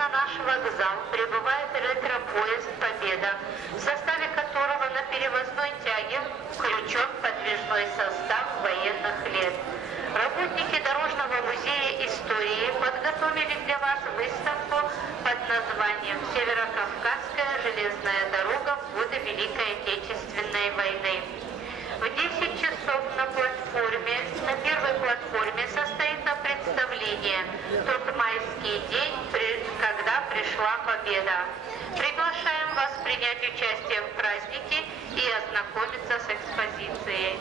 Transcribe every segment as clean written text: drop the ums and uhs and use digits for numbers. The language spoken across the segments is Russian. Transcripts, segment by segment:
на наш вокзал прибывает ретропоезд «Победа», в составе которого на перевозной тяге включен подвижной состав военных лет. Работники Дорожного музея истории подготовили для вас выставку под названием «Северокавказская железная дорога в годы Великой Отечественной войны». В 10 часов на первой платформе состоится представление «Тот майский день, когда пришла победа». Приглашаем вас принять участие в празднике и ознакомиться с экспозицией.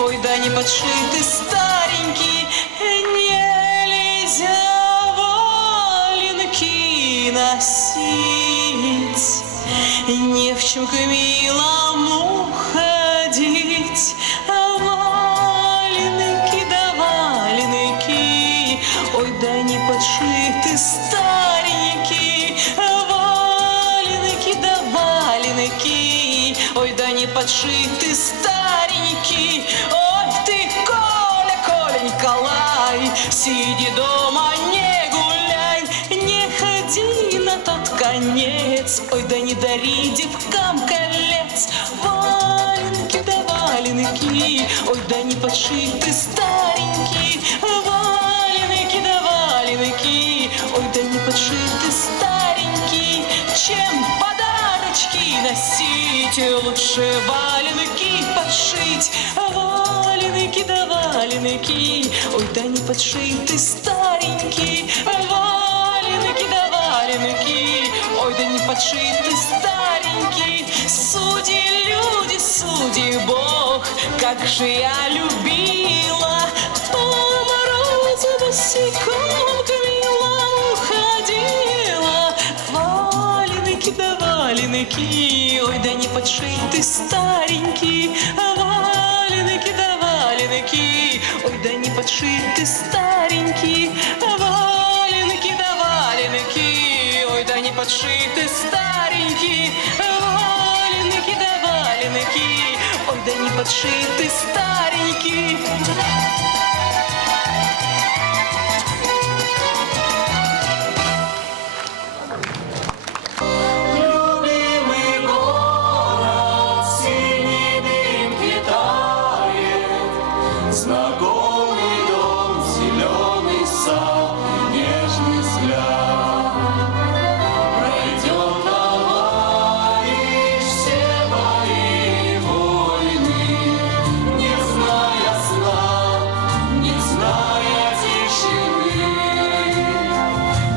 ой, да не подшитый старенький, нельзя валенки носить, не в чем к милому ходить. Валенки да валенки, ой, да не подшитый старенький, валенки да валенки, ой, да не подшитый старенький. Ой, ты, Коля, Коля, Николай, сиди дома, не гуляй, не ходи на тот конец, ой, да не дари девкам колец. Валенки да валенки, ой, да не подшитый старенький, валенки да валенки, ой, да не подшитый старенький. Чем подарочки носить, лучше валенки подшить. Валенки да валенки, ой, да не подшитый старенький, валенки да валенки, ой, да не подшитый старенький. Суди, люди, суди, Бог, как же я любила по морозу босиком к милому ходила. Валенки да валенки, ой, да не подшитый старенький, валенки да валенки, ой, да не подшитый старенький, валенки да валенки, ой, да не подшитый старенький, валенки да валенки, ой, да не подшитый старенький. Знакомый дом, зеленый сад, нежный взгляд. Пройдет, наладишь все мои войны, не зная сна, не зная тишины.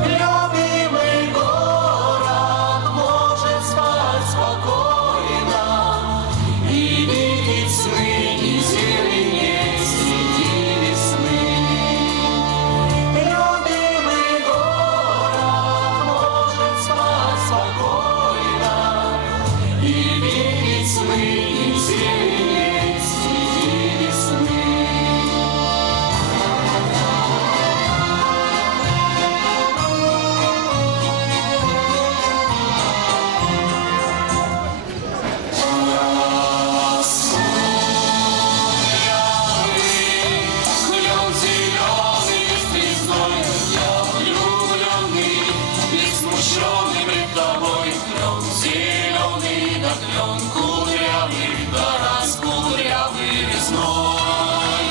Любимый город может спать спокойно и видеть сны, и зеленеть среди весны. Любимый город может спать спокойно и видеть сны, и зеленеть среди весны. Клен зеленый звездой, я влюбленный, весь смущенный пред тобой. Клен зеленый, да клен кудрявый, да раскудрявый весной.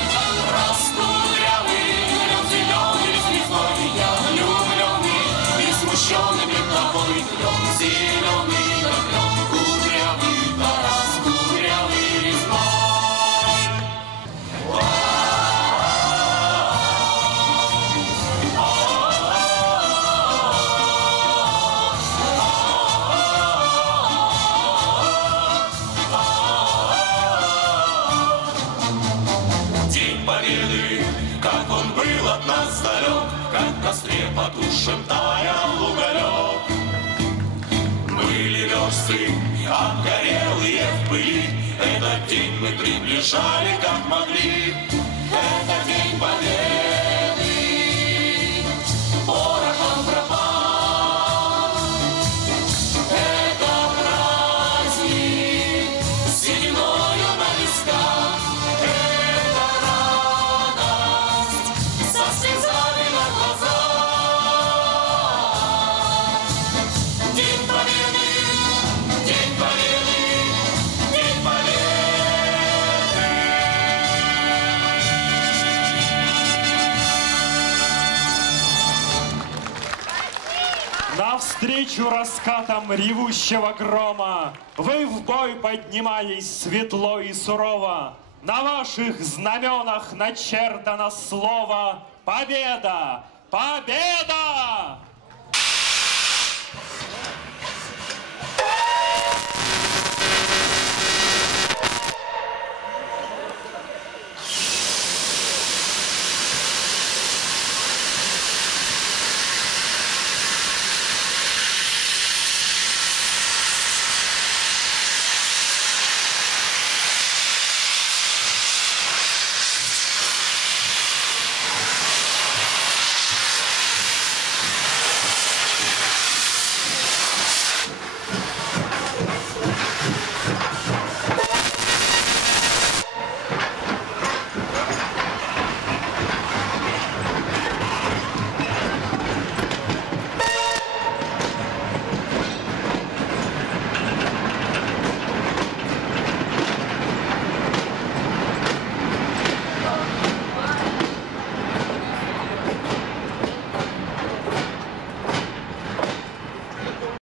Раскудрявый, клен зеленый, весь звездой, я влюбленный, весь смущенный пред тобой. Клен зеленый, да клен кудрявый, да раскудрявый весной. День Победы, как он был от нас далек, как в костре потушен таял уголек. Были версты, обгорелые в пыли, этот день мы приближали, как могли. Это день Победы, порохом пропал. Это праздник с сединою на висках. Это радость со слезами на глазах. День Победы, День Победы, День Победы. Навстречу раскатам ревущего грома вы в бой поднимались светло и сурово. На ваших знаменах начертано слово «Победа! Победа!»